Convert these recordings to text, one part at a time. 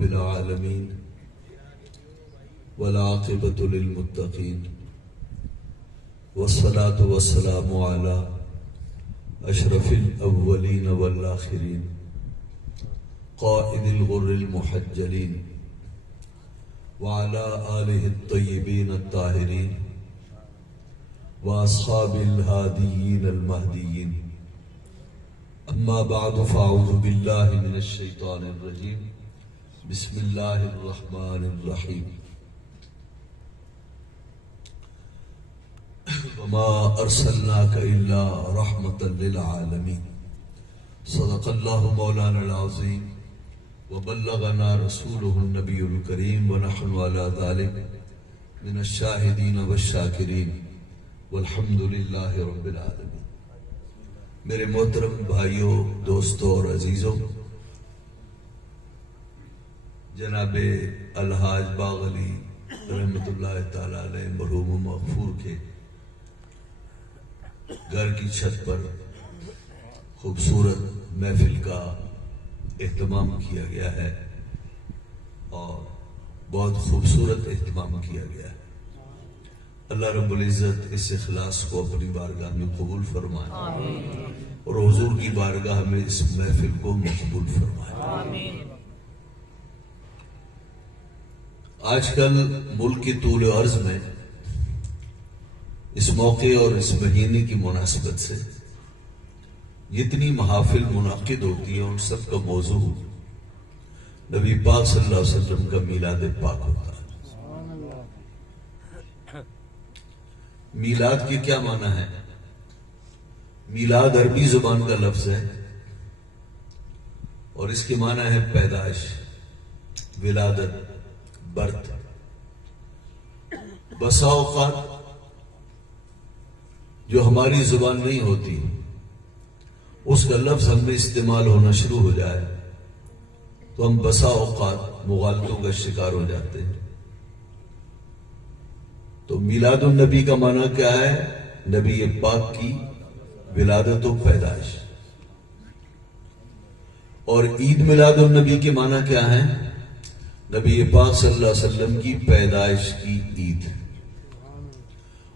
رب العالمين والعاقبة للمتقين والصلاة والسلام على أشرف الأولين والآخرين قائد الغر المحجلين وعلى آله الطيبين الطاهرين وأصحاب الهاديين المهديين. أما بعد فأعوذ بالله من الشيطان الرجيم. بسم الله الرحمن الرحيم. وما أرسلناك إلا رحمة للعالمين. صدق الله مولانا العظيم وبلغنا رسوله النبي الكريم ونحن على ذلك من الشاهدين والشاكرين والحمد للہ رب العالمین. میرے محترم بھائیوں، دوستوں اور عزیزوں، جناب الحاج باغ علی رحمۃ اللہ تعالی علیہ مرحوم و مغفور کے گھر کی چھت پر خوبصورت محفل کا اہتمام کیا گیا ہے اور بہت خوبصورت اہتمام کیا گیا ہے. اللہ رب العزت اس اخلاص کو اپنی بارگاہ میں قبول فرمائے اور حضور کی بارگاہ میں اس محفل کو مقبول فرمائے. آج کل ملک کی طول و عرض میں اس موقع اور اس مہینے کی مناسبت سے جتنی محافل منعقد ہوتی ہیں ان سب کا موضوع نبی پاک صلی اللہ علیہ وسلم کا میلاد پاک ہوتا ہے. میلاد کے کیا معنی ہے؟ میلاد عربی زبان کا لفظ ہے اور اس کے معنی ہے پیدائش، ولادت، برتھ. بسا اوقات جو ہماری زبان نہیں ہوتی اس کا لفظ ہم میں استعمال ہونا شروع ہو جائے تو ہم بسا اوقات مغالطوں کا شکار ہو جاتے ہیں. تو میلاد النبی کا معنی کیا ہے؟ نبی پاک کی ولادت و پیدائش. اور عید میلاد النبی کے معنی کیا ہے؟ نبی پاک صلی اللہ علیہ وسلم کی پیدائش کی عید.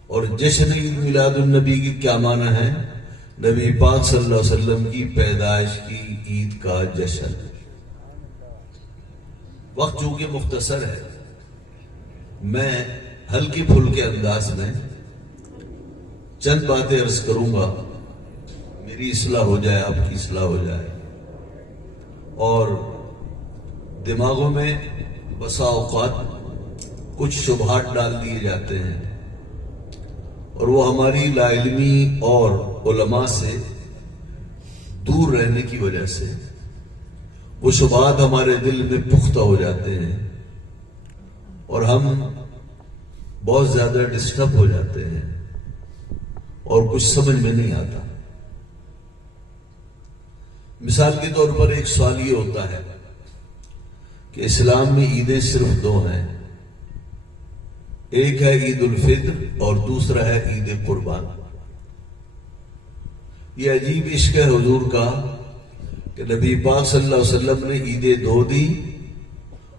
اور جشن عید میلاد النبی کی کیا معنی ہے؟ نبی پاک صلی اللہ علیہ وسلم کی پیدائش کی عید کا جشن. وقت چونکہ مختصر ہے، میں ہلکی پھلکے انداز میں چند باتیں عرض کروں گا، میری اصلاح ہو جائے، آپ کی اصلاح ہو جائے. اور دماغوں میں بسا اوقات کچھ شبہات ڈال دیے جاتے ہیں اور وہ ہماری لا علمی اور علماء سے دور رہنے کی وجہ سے وہ شبہات ہمارے دل میں پختہ ہو جاتے ہیں اور ہم بہت زیادہ ڈسٹرب ہو جاتے ہیں اور کچھ سمجھ میں نہیں آتا. مثال کے طور پر ایک سوال یہ ہوتا ہے کہ اسلام میں عیدیں صرف دو ہیں، ایک ہے عید الفطر اور دوسرا ہے عید قربان. یہ عجیب عشق ہے حضور کا کہ نبی پاک صلی اللہ علیہ وسلم نے عیدیں دو دی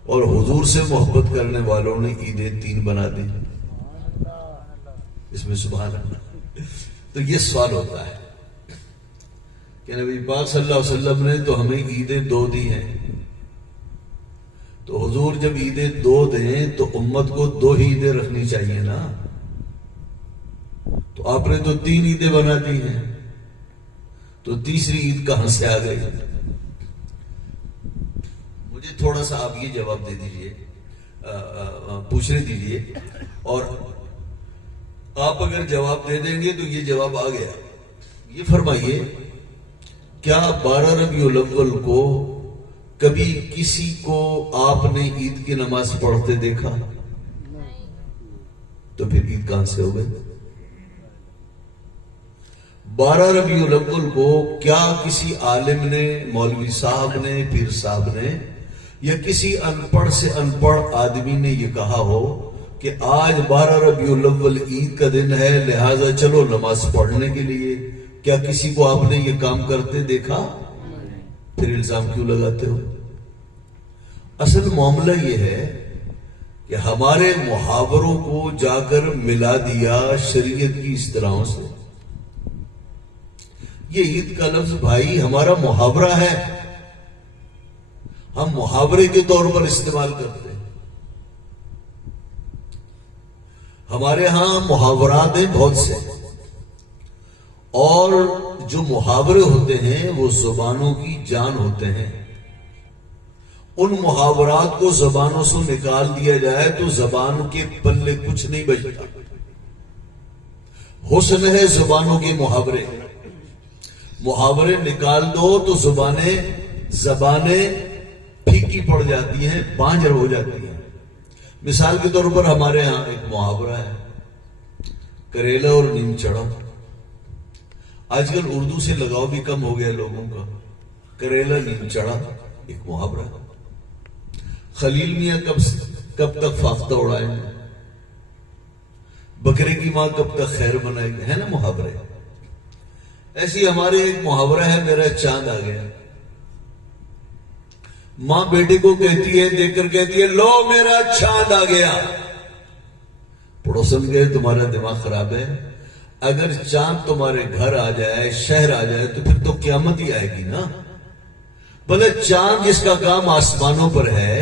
اور حضور سے محبت کرنے والوں نے عیدیں تین بنا دی. اس میں سبحان اللہ. تو یہ سوال ہوتا ہے کہ نبی پاک صلی اللہ علیہ وسلم نے تو ہمیں عیدیں دو دی ہیں، تو حضور جب عیدیں دو دیں تو امت کو دو ہی عیدیں رکھنی چاہیے نا. تو آپ نے تو تین عیدیں بنا دی ہیں، تو تیسری عید کہاں سے آ گئی؟ مجھے تھوڑا سا آپ یہ جواب دے دیجئے، پوچھنے دیجئے، اور آپ اگر جواب دے دیں گے تو یہ جواب آ گیا. یہ فرمائیے، کیا 12 ربیع الاول کو کبھی کسی کو آپ نے عید کی نماز پڑھتے دیکھا؟ تو پھر عید کہاں سے ہو گئی؟ 12 ربیع الاول کو کیا کسی عالم نے، مولوی صاحب نے، پیر صاحب نے یا کسی ان پڑھ سے ان پڑھ آدمی نے یہ کہا ہو کہ آج 12 ربیع الاول عید کا دن ہے لہذا چلو نماز پڑھنے کے لیے؟ کیا کسی کو آپ نے یہ کام کرتے دیکھا؟ پھر الزام کیوں لگاتے ہو؟ اصل معاملہ یہ ہے کہ ہمارے محاوروں کو جا کر ملا دیا شریعت کی اصطلاحوں سے. یہ عید کا لفظ بھائی ہمارا محاورہ ہے، ہم محاورے کے طور پر استعمال کرتے ہیں. ہمارے ہاں محاورات ہیں بہت سے، اور جو محاورے ہوتے ہیں وہ زبانوں کی جان ہوتے ہیں. ان محاورات کو زبانوں سے نکال دیا جائے تو زبان کے پلے کچھ نہیں بچتا. حسن ہے زبانوں کے محاورے. محاورے نکال دو تو زبانیں پھیکی پڑ جاتی ہیں، بانجر ہو جاتی ہیں. مثال کے طور پر ہمارے ہاں ایک محاورہ ہے، کریلا اور نیم چڑھا. آج کل اردو سے لگاؤ بھی کم ہو گیا لوگوں کا. کریلا نیم چڑھا ایک محاورہ ہے. خلیل میاں کب تک فاختہ اڑائیں گے، بکرے کی ماں کب تک خیر بنائے گی، ہے نا محاورے. ایسی ہمارے ایک محاورہ ہے، میرا چاند آ گیا. ماں بیٹے کو کہتی ہے، دیکھ کر کہتی ہے، لو میرا چاند آ گیا. پڑوسن گئے تمہارا دماغ خراب ہے. اگر چاند تمہارے گھر آ جائے، شہر آ جائے، تو پھر تو قیامت ہی آئے گی نا. بھلے چاند جس کا کام آسمانوں پر ہے،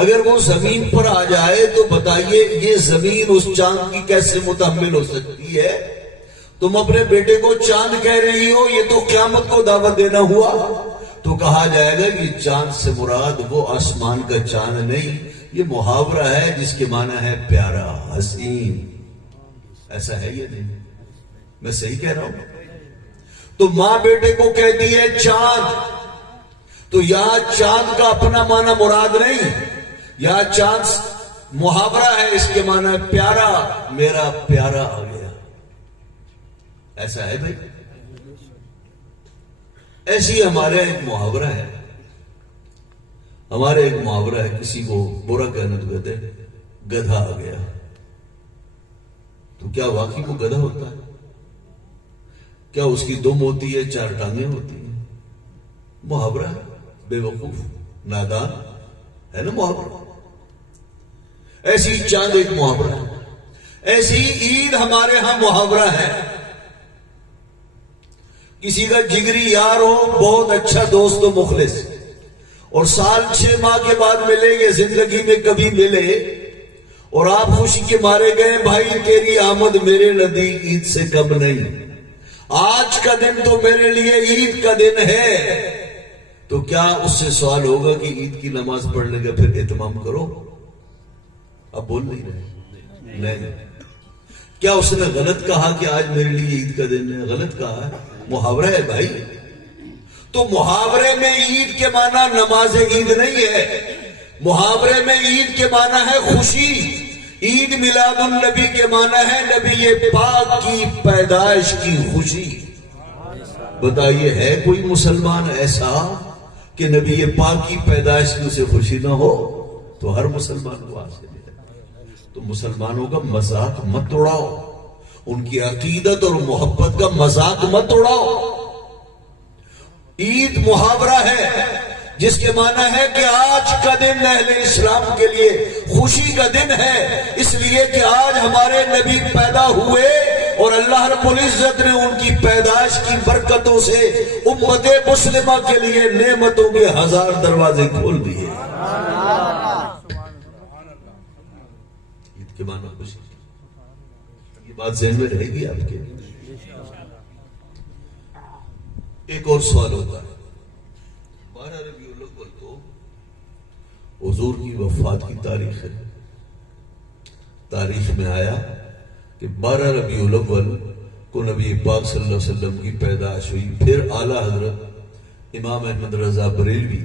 اگر وہ زمین پر آ جائے تو بتائیے یہ زمین اس چاند کی کیسے متحمل ہو سکتی ہے؟ تم اپنے بیٹے کو چاند کہہ رہی ہو، یہ تو قیامت کو دعوت دینا ہوا. تو کہا جائے گا کہ چاند سے مراد وہ آسمان کا چاند نہیں، یہ محاورہ ہے جس کے معنی ہے پیارا، حسین. ایسا ہے یہ نہیں؟ میں صحیح کہہ رہا ہوں؟ تو ماں بیٹے کو کہتی ہے چاند، تو یہاں چاند کا اپنا معنی مراد نہیں، یہاں چاند محاورہ ہے، اس کے معنی ہے پیارا، میرا پیارا آ گیا. ایسا ہے بھائی؟ ایسی ہمارے ایک محاورہ ہے. ہمارے ایک محاورہ ہے، کسی کو برا کہنا تو کہتے ہیں گدھا آ گیا. تو کیا واقعی وہ گدھا ہوتا ہے؟ کیا اس کی دم ہوتی ہے، چار ٹانگیں ہوتی ہیں؟ محاورہ ہے، بے وقوف، نادان ہے نا محاورہ. ایسی چاند ایک محاورہ ہے. ایسی عید ہمارے ہاں محاورہ ہے. کسی کا جگری یار ہو، بہت اچھا دوست و مخلص، اور سال 6 ماہ کے بعد ملے گے، زندگی میں کبھی ملے، اور آپ خوشی کے مارے گئے، بھائی تیری آمد میرے نزدیک عید سے کم نہیں، آج کا دن تو میرے لیے عید کا دن ہے. تو کیا اس سے سوال ہوگا کہ عید کی نماز پڑھنے کا پھر اہتمام کرو؟ اب بول نہیں رہے. نہیں. کیا اس نے غلط کہا کہ آج میرے لیے عید کا دن ہے؟ غلط کہا ہے، محاورہ ہے بھائی. تو محاورے میں عید کے معنی نماز عید نہیں ہے. محاورے میں عید کے معنی ہے خوشی. عید میلاد النبی کے معنی ہے نبی پاک کی پیدائش کی خوشی. بتائیے ہے کوئی مسلمان ایسا کہ نبی پاک کی پیدائش کی اسے خوشی نہ ہو؟ تو ہر مسلمان کو حاصل ہے. تو مسلمانوں کا مذاق مت اڑاؤ، ان کی عقیدت اور محبت کا مذاق مت اڑاؤ. عید محاورہ ہے جس کے معنی ہے کہ آج کا دن اہل اسلام کے لیے خوشی کا دن ہے، اس لیے کہ آج ہمارے نبی پیدا ہوئے اور اللہ رب العزت نے ان کی پیدائش کی برکتوں سے امت مسلمہ کے لیے نعمتوں کے 1000 دروازے کھول دیے. عید کے معنی خوشی، یہ بات ذہن میں رہے گی آپ کے. ایک اور سوال ہوتا ہے، 12 ربیع الاول تو حضور کی وفات کی تاریخ ہے. تاریخ میں آیا کہ 12 ربیع الاول کو نبی پاک صلی اللہ علیہ وسلم کی پیدائش ہوئی. پھر اعلیٰ حضرت امام احمد رضا بریلوی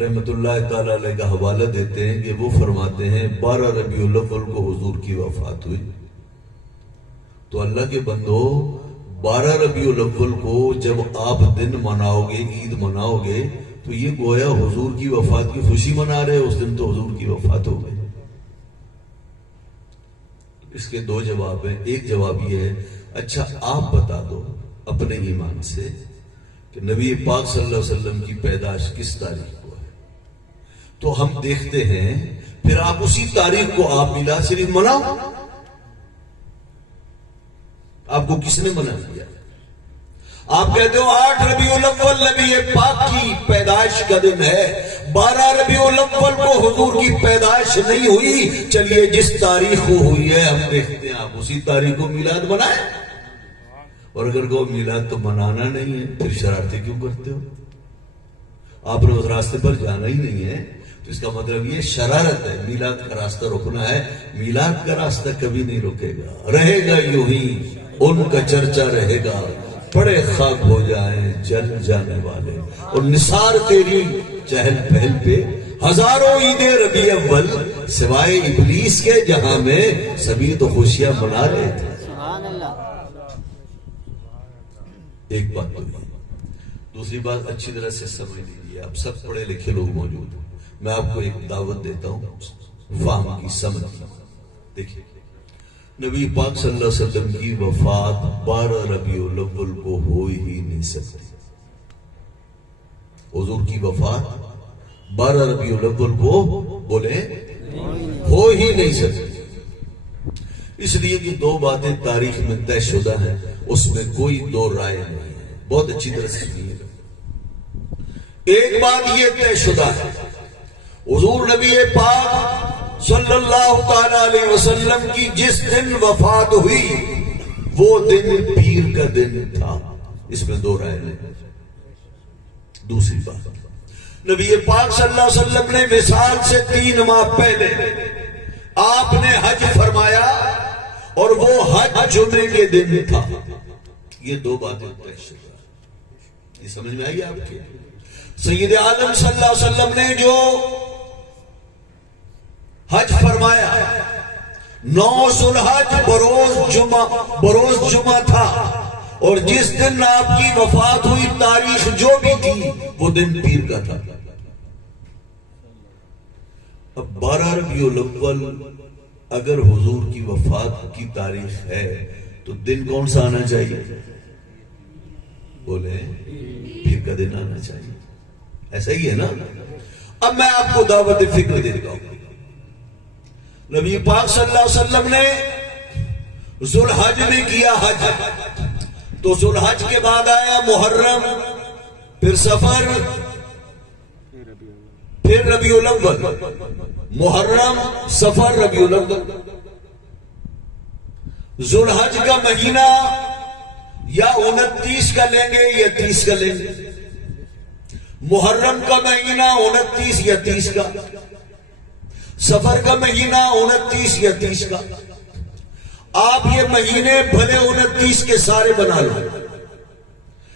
رحمت اللہ تعالی علیہ کا حوالہ دیتے ہیں کہ وہ فرماتے ہیں 12 ربیع الاول کو حضور کی وفات ہوئی. تو اللہ کے بندو، 12 ربیع الاول کو جب آپ دن مناؤ گے، عید مناؤ گے، تو یہ گویا حضور کی وفات کی خوشی منا رہے. اس دن تو حضور کی وفات ہو گئی. اس کے 2 جواب ہیں. ایک جواب یہ ہے، اچھا آپ بتا دو اپنے ایمان سے کہ نبی پاک صلی اللہ علیہ وسلم کی پیدائش کس تاریخ کو ہے. تو ہم دیکھتے ہیں پھر آپ اسی تاریخ کو آپ میلاد شریف مناؤ. آپ کو کس نے منع کیا؟ آپ کہتے ہو 8 ربیع الاول نبی پاک کی پیدائش کا دن ہے, 12 ربیع الاول کو حضور کی پیدائش نہیں ہوئی. چلیے جس تاریخ کو ہوئی ہے ہم دیکھتے ہیں آپ اسی تاریخ کو میلاد منائیں. اور اگر کو میلاد تو منانا نہیں ہے پھر شرارتیں کیوں کرتے ہو؟ آپ نے اس راستے پر جانا ہی نہیں ہے تو اس کا مطلب یہ شرارت ہے. میلاد کا راستہ روکنا ہے, میلاد کا راستہ کبھی نہیں روکے گا, رہے گا یوں ہی, ان کا چرچا رہے گا, پڑے خاک ہو جائیں جل جانے والے. اور نثار تیری چہل پہل پہ ہزاروں عید ربیع اول سوائے ابلیس کے جہاں میں سبھی تو خوشیاں منا رہے تھے. ایک بات تو یہ. دوسری بات اچھی طرح سے سمجھ لیجیے, آپ سب پڑھے لکھے لوگ موجود ہیں, میں آپ کو ایک دعوت دیتا ہوں فہم کی, سمجھ کی. دیکھیے نبی پاک صلی اللہ علیہ وسلم کی وفات 12 ربیع الاول کو ہو ہی نہیں سکتی. حضور کی وفات 12 ربیع الاول کو بولے ہو ہی نہیں سکتی. اس لیے کہ 2 باتیں تاریخ میں طے شدہ ہیں, اس میں کوئی 2 رائے نہیں ہے. بہت اچھی طرح سے سنیے. ایک بات یہ طے شدہ ہے, حضور نبی پاک صلی اللہ تعالی علیہ وسلم کی جس دن وفات ہوئی وہ دن پیر کا دن تھا. اس میں 2 رائے نہیں. دوسری بات, نبی پاک صلی اللہ علیہ وسلم نے وصال سے 3 ماہ پہلے آپ نے حج فرمایا اور وہ حج جمعے کے دن تھا. یہ 2 باتیں طے شدہ. یہ سمجھ میں آئی آپ کے؟ سید عالم صلی اللہ علیہ وسلم نے جو حج فرمایا 9 ذوالحج بروز جمعہ تھا, اور جس دن آپ کی وفات ہوئی تاریخ جو بھی تھی وہ دن پیر کا تھا. اب 12 ربیع الاول اگر حضور کی وفات کی تاریخ ہے تو دن کون سا آنا چاہیے؟ بولے پیر کا دن آنا چاہیے. ایسا ہی ہے نا. اب میں آپ کو دعوت فکر دیتا ہوں. نبی پاک صلی اللہ علیہ وسلم نے ذوالحج میں کیا حج, تو ذوالحج کے بعد آیا محرم, پھر صفر, پھر ربیع الاول. محرم, صفر, ربیع الاول. ذوالحج کا مہینہ یا 29 کا لیں گے یا 30 کا لیں گے. محرم کا مہینہ 29 یا 30 کا. صفر کا مہینہ 29 یا 30 کا. آپ یہ مہینے بھلے 29 کے سارے بنا لو,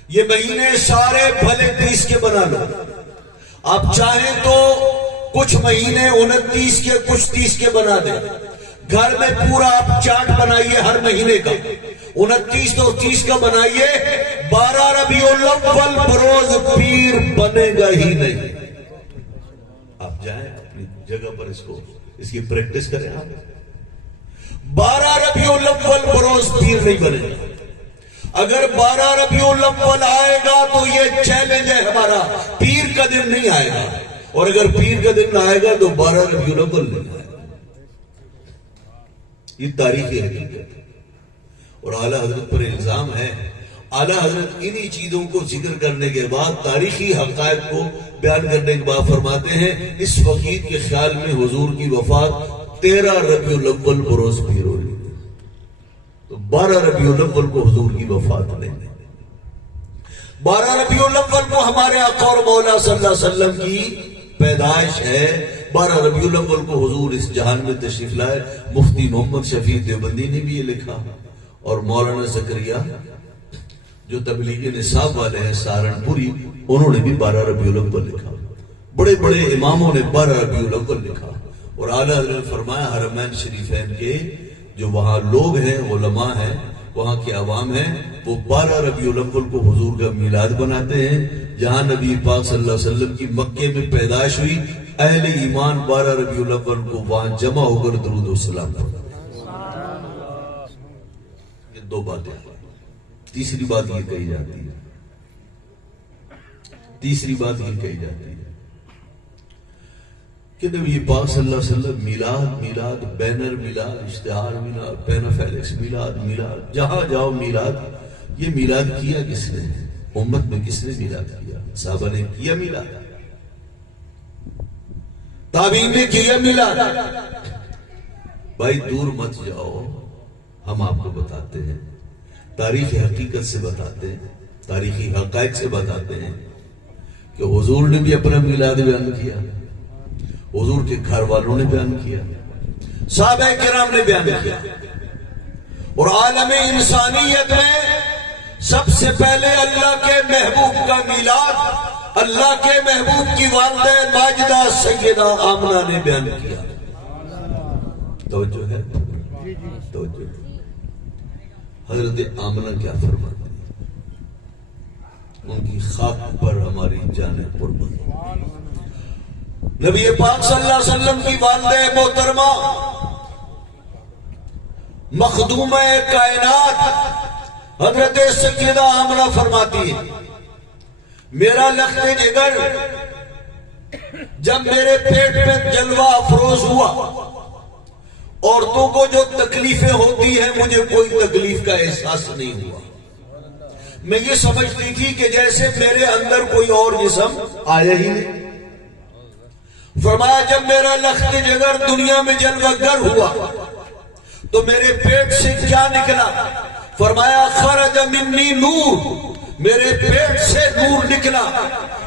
یہ مہینے سارے بھلے 30 کے بنا لو. آپ چاہیں تو کچھ مہینے 29 کے کچھ 30 کے بنا دیں. گھر میں پورا آپ چارٹ بنائیے ہر مہینے کا, 29 اور 30 کا بنائیے. 12 ربیع الاول بروز پیر بنے گا ہی نہیں. آپ جائیں اپنی جگہ پر اس کی پریکٹس کریں. آپ 12 ربیع الاول بروز پیر نہیں بنے گا. اگر 12 ربیع الاول آئے گا تو یہ چیلنج ہے ہمارا, پیر کا دن نہیں آئے گا. اور اگر پیر کا دن آئے گا تو 12 ربیع الاول نہیں آئے گا. یہ تاریخی حقیقت ہے. اور اعلیٰ حضرت پر الزام ہے, اعلیٰ حضرت انہی چیزوں کو ذکر کرنے کے بعد, تاریخی حقائق کو بیان کرنے کے بعد فرماتے ہیں اس فقیر کے خیال میں حضور کی وفات 13 ربیع الاول بروز پیر ہو رہی ہے, تو 12 ربیع الاول کو حضور کی وفات نہیں. 12 ربیع الاول کو ہمارے آقا اور مولا صلی اللہ علیہ وسلم کی پیدائش ہے. 12 ربیع الاول کو حضور اس جہان میں تشریف لائے. مفتی محمد شفیع دیوبندی نے بھی یہ لکھا, اور مولانا زکریا جو تبلیغ نصاب والے ہیں سہارنپوری, انہوں نے بھی 12 ربیع الاول لکھا. بڑے بڑے اماموں نے 12 ربیع الاول لکھا. اور اعلیٰ حضرت نے فرمایا حرمین شریفین کے جو وہاں لوگ ہیں, علماء ہیں, وہاں کے عوام ہیں, وہ 12 ربیع الاول کو حضور کا میلاد بناتے ہیں. جہاں نبی پاک صلی اللہ علیہ وسلم کی مکے میں پیدائش ہوئی, اہل ایمان 12 ربیع الاول کو وہاں جمع ہو کر درود و سلام پڑھتے. یہ 2 باتیں. تیسری بات یہ کہی جاتی ہے, کہ نبی پاک صلی اللہ علیہ وسلم میلاد بینر میلاد اشتہار میلاد پینافلیکس میلاد جہاں جاؤ میلاد. یہ میلاد کیا کس نے؟ امت میں کس نے میلاد کیا؟ صحابہ نے کیا میلاد، تابعین نے کیا میلاد. بھائی دور مت جاؤ، ہم آپ کو بتاتے ہیں، تاریخی حقیقت سے بتاتے ہیں، تاریخی حقائق سے بتاتے ہیں کہ حضور نے بھی اپنا میلاد بیان کیا، حضور کے گھر والوں نے بیان کیا، صحابہ کرام نے بیان کیا. اور عالم انسانیت میں سب سے پہلے اللہ کے محبوب کا میلاد اللہ کے محبوب کی والدہ ماجدہ سیدہ آمنہ نے بیان کیا. توجہ ہے؟ توجہ. حضرت آمنہ کیا فرماتی ہے؟ ان کی خاک پر ہماری جانیں قربان. نبی پاک صلی اللہ علیہ وسلم کی والدہ محترمہ مخدومہ کائنات حضرت سیدہ آمنہ فرماتی ہے، میرا لخت جگر جب میرے پیٹ میں جلوہ افروز ہوا، عورتوں کو جو تکلیفیں ہوتی ہیں مجھے کوئی تکلیف کا احساس نہیں ہوا. میں یہ سمجھتی تھی کہ جیسے میرے اندر کوئی اور جسم آیا ہی نہیں. فرمایا جب میرا لخت جگر دنیا میں جلوہ گر ہوا تو میرے پیٹ سے کیا نکلا؟ فرمایا خرج منی نور، میرے پیٹ سے نور نکلا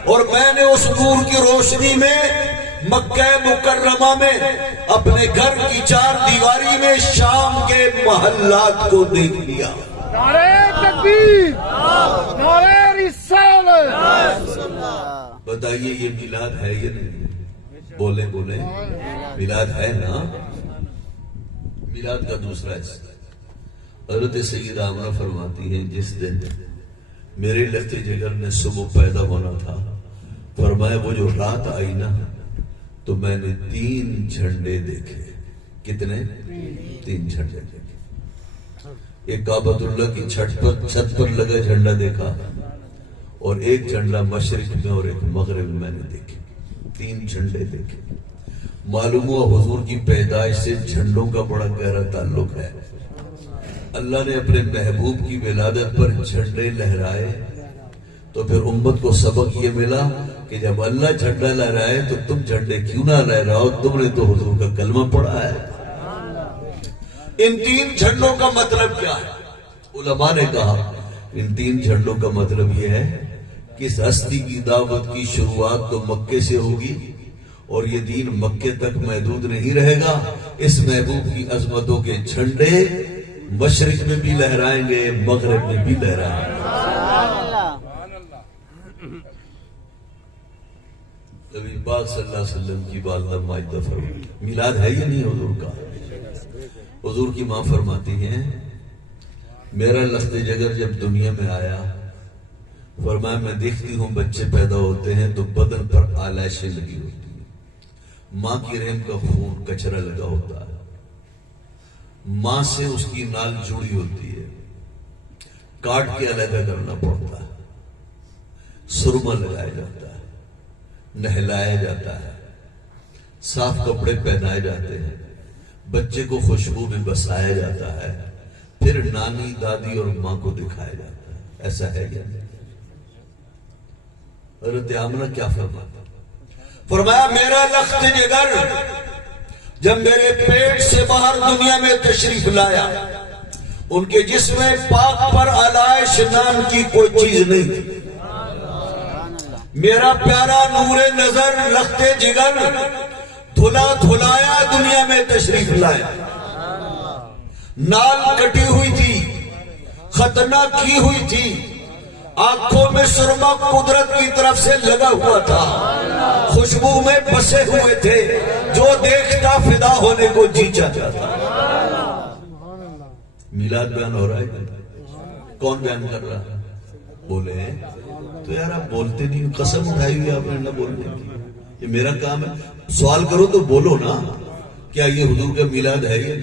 اور میں نے اس نور کی روشنی میں مکہ مکرمہ میں اپنے گھر کی چار دیواری میں شام کے محلات کو دیکھ لیا. نعرہ تکبیر، نعرہ رسالت. بتائیے یہ میلاد ہے یا نہیں؟ بولیں میلاد ہے نا؟ میلاد کا دوسرا حصہ حضرت سیدہ آمنہ فرماتی ہیں جس دن میرے لخت جگر نے صبح پیدا ہونا تھا، فرمایا وہ جو رات آئی نا تو میں نے 3 جھنڈے دیکھے. کتنے؟ 3 جھنڈے دیکھے. ایک کعبۃ اللہ کی چھت پر لگا جھنڈا دیکھا اور ایک جھنڈا مشرق میں اور ایک مغرب میں نے دیکھے. 3 جھنڈے دیکھے. معلوم ہوا حضور کی پیدائش سے جھنڈوں کا بڑا گہرا تعلق ہے. اللہ نے اپنے محبوب کی ولادت پر جھنڈے لہرائے تو پھر امت کو سبق یہ ملا کہ جب اللہ جھنڈا لہرائے تو تم جھنڈے کیوں نہ لہراؤ، تم نے تو حضور کا کلمہ پڑھا ہے. ان 3 جھنڈوں کا مطلب کیا ہے؟ علماء نے کہا ان 3 جھنڈوں کا مطلب یہ ہے کہ اس ہستی کی دعوت کی شروعات تو مکے سے ہوگی اور یہ دین مکے تک محدود نہیں رہے گا. اس محبوب کی عظمتوں کے جھنڈے مشرق میں بھی لہرائیں گے، مغرب میں بھی لہرائیں گے. نبی پاک صلی اللہ علیہ وسلم کی والدہ ماجدہ فرماتی میلاد ہے یا نہیں حضور کا؟ حضور کی ماں فرماتی ہیں میرا لخت جگر جب دنیا میں آیا، فرمایا میں دیکھتی ہوں بچے پیدا ہوتے ہیں تو بدن پر آلائشیں لگی ہوتی ہیں، ماں کی رحم کا خون کچرا لگا ہوتا ہے، ماں سے اس کی نال جڑی ہوتی ہے، کاٹ کے علیحدہ کرنا پڑتا ہے، سرما لگایا جاتا ہے، نہلایا جاتا ہے، صاف کپڑے پہنائے جاتے ہیں، بچے کو خوشبو میں بسایا جاتا ہے، پھر نانی دادی اور ماں کو دکھایا جاتا ہے. ایسا ہے یا نہیں؟ حضرت آمنہ کیا فرماتا؟ فرمایا میرا لخت جگر جب میرے پیٹ سے باہر دنیا میں تشریف لایا، ان کے جسم پاک پر علائش نام کی کوئی چیز نہیں تھی. میرا پیارا نور نظر لخت جگر دھلا دھلایا دنیا میں تشریف لایا. نال کٹی ہوئی تھی، ختنہ کی ہوئی تھی، آنکھوں میں سرما قدرت کی طرف سے لگا ہوا تھا، خوشبو میں بسے ہوئے تھے، جو دیکھتا فدا ہونے کو جی چاہتا تھا. میلاد بیان ہو رہا ہے، کون بیان کر رہا ہے؟ بولے تو یار آپ بولتے نہیں، قسم اٹھائی ہوئی آپ نے نہ بولنے کی. یہ میرا کام ہے، سوال کرو تو بولو نا. کیا یہ حضور کا میلاد ہے یہ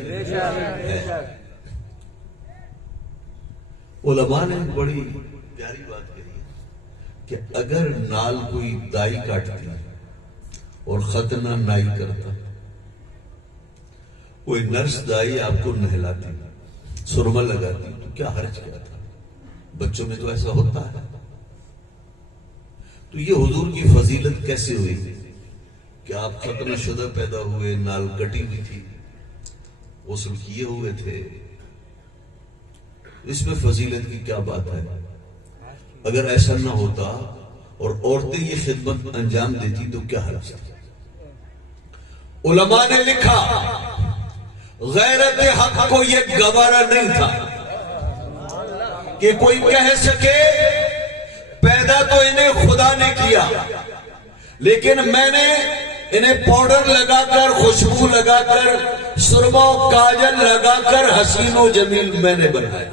ہے؟ علماء نے بڑی پیاری بات کہی ہے کہ اگر نال کوئی دائی کاٹتی اور ختنہ نائی کرتا. کوئی نرس دائی آپ کو نہلاتی، سرما لگاتی، تو کیا حرج کیا تھا؟ بچوں میں تو ایسا ہوتا ہے. تو یہ حضور کی فضیلت کیسے ہوئی کہ آپ ختنہ شدہ پیدا ہوئے، نال کٹی ہوئی تھی، غسل کیے ہوئے تھے. اس میں فضیلت کی کیا بات ہے؟ اگر ایسا نہ ہوتا اور عورتیں یہ خدمت انجام دیتی تو کیا حرج تھا؟ علماء نے لکھا غیرت حق کو یہ گوارا نہیں تھا کہ کوئی کہہ سکے پیدا تو انہیں خدا نے کیا، لیکن میں نے انہیں پاؤڈر لگا کر، خوشبو لگا کر، سرما و کاجل لگا کر حسین و جمیل میں نے بنایا.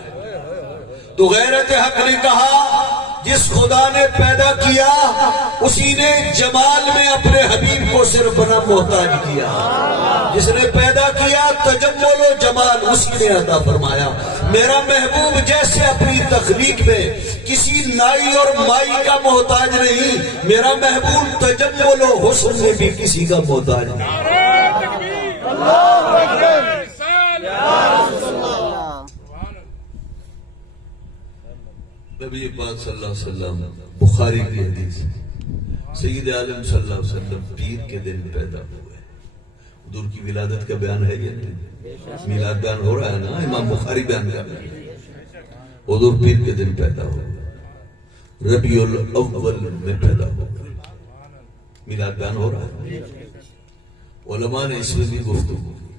تو غیرت حق نے کہا جس خدا نے پیدا کیا اسی نے جمال میں اپنے حبیب کو صرف بنا محتاج کیا. جس نے پیدا کیا تجمل و جمال اسی نے عطا فرمایا. میرا محبوب جیسے اپنی تخلیق میں کسی نائی اور مائی کا محتاج نہیں، میرا محبوب تجمل و حسن میں بھی کسی کا محتاج نہیں. نبی پاک صلی اللہ علیہ وسلم، بخاری کی حدیث، سید عالم صلی اللہ علیہ وسلم پیر کے دن پیدا ہوئے. حضور کی ولادت کا بیان ہے یہ نہیں، میلاد بیان ہو رہا ہے نا، امام بخاری بیان کر رہے ہیں. حضور پیر کے دن پیدا ہوئے، ربیع الاول میں پیدا ہوئے، میلاد بیان ہو رہا ہے. علماء نے اس میں بھی گفتگو کی